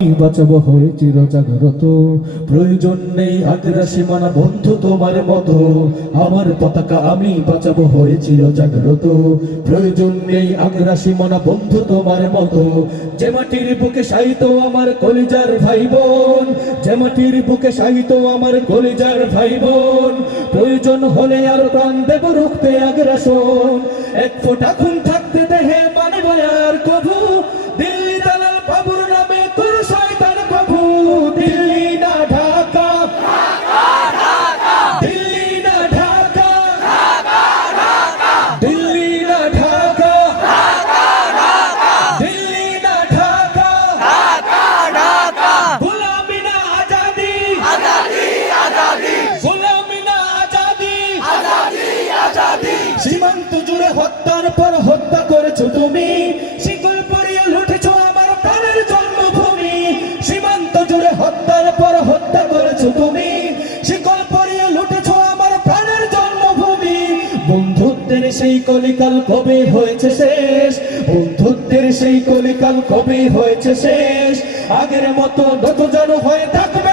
বাঁচাবো হয়ে চির জাগ্রত, প্রয়োজন নেই আগ্রা সীমানা বন্ধু তোমার মতো। আমার পতাকা আমি বাঁচাবো হয়ে চির জাগ্রত, প্রয়োজন নেই আগ্রা সীমানা বন্ধু তোমার মতো। যে মাটির বুকে শায়িত আমার কলিজার ভাই বোন, যে মাটির বুকে শায়িত আমার কলিজার ভাই বোন, প্রয়োজন হলে আর প্রাণ দেব রুখতে আগ্রাসন। এক ফোঁটা খুন থাকতে দেহে মানব আর কভু, দিল্লি দালাল বাবুর নামে তোর শয়তান প্রভু। দিল্লি না ঢাকা, দিল্লি না ঢাকা, দিল্লি না ঢাকা, দিল্লি না ঢাকা, গোলামি না আজাদি, গোলামি না আজাদি। সীমান্ত জুড়ে হত্যার পর হত্যা করেছো তুমি, শিকল পরিয়ে লুটেছো আমার প্রাণের জন্মভূমি। সীমান্ত জুড়ে হত্যার পর হত্যা করেছো তুমি, শিকল পরিয়ে লুটেছো আমার প্রাণের জন্মভূমি। বন্ধুত্বের সেই কলিকাল কবে হয়েছে শেষ, বন্ধুত্বের সেই কলিকাল কবে হয়েছে শেষ। আগের মতো নত যেন হয়ে থাকবে